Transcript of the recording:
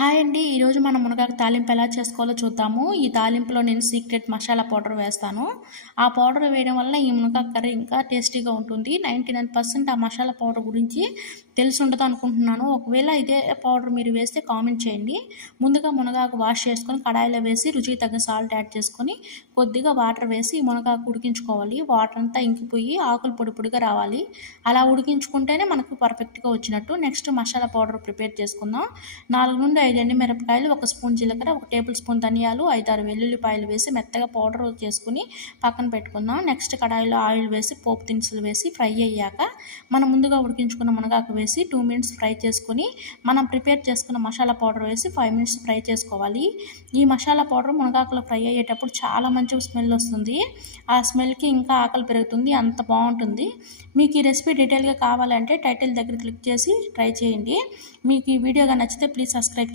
Hi అండి. ఈరోజు మనం మునగాకు తాలింపు ఎలా చేసుకోవాలో చూద్దాము. ఈ తాలింపులో నేను సీక్రెట్ మసాలా పౌడర్ వేస్తాను. ఆ పౌడర్ వేయడం వల్ల ఈ మునగాకు కర్రీ ఇంకా టేస్టీగా ఉంటుంది. 99% ఆ మసాలా పౌడర్ గురించి తెలిసి ఉండదు అనుకుంటున్నాను. ఒకవేళ ఇదే పౌడర్ మీరు వేస్తే కామెంట్ చేయండి. ముందుగా మునగాకు వాష్ చేసుకొని కడాయిలో వేసి రుచికి తగ్గ సాల్ట్ యాడ్ చేసుకొని కొద్దిగా వాటర్ వేసి ఈ మునగాకు ఉడికించుకోవాలి. వాటర్ అంతా ఇంకిపోయి ఆకులు పొడి పొడిగా రావాలి. అలా ఉడికించుకుంటేనే మనకు పర్ఫెక్ట్గా వచ్చినట్టు. నెక్స్ట్ మసాలా పౌడర్ ప్రిపేర్ చేసుకుందాం. 4 నుండి 5 ఎండుమిరపకాయలు, 1 స్పూన్ జీలకర్ర, 1 టేబుల్ స్పూన్ ధనియాలు, 5-6 వెల్లుల్లిపాయలు వేసి మెత్తగా పౌడర్ చేసుకుని పక్కన పెట్టుకుందాం. నెక్స్ట్ కడాయిలో ఆయిల్ వేసి పోపు దినుసులు వేసి ఫ్రై అయ్యాక మనం ముందుగా ఉడికించుకున్న మునగాకు వేసి 2 మినిట్స్ ఫ్రై చేసుకుని మనం ప్రిపేర్ చేసుకున్న మసాలా పౌడర్ వేసి 5 మినిట్స్ ఫ్రై చేసుకోవాలి. ఈ మసాలా పౌడర్ మునగాకులో ఫ్రై అయ్యేటప్పుడు చాలా మంచి స్మెల్ వస్తుంది. ఆ స్మెల్కి ఇంకా ఆకలి పెరుగుతుంది, అంత బాగుంటుంది. మీకు ఈ రెసిపీ డీటెయిల్గా కావాలంటే టైటిల్ దగ్గర క్లిక్ చేసి ట్రై చేయండి. మీకు ఈ వీడియోగా నచ్చితే ప్లీజ్ సబ్స్క్రైబ్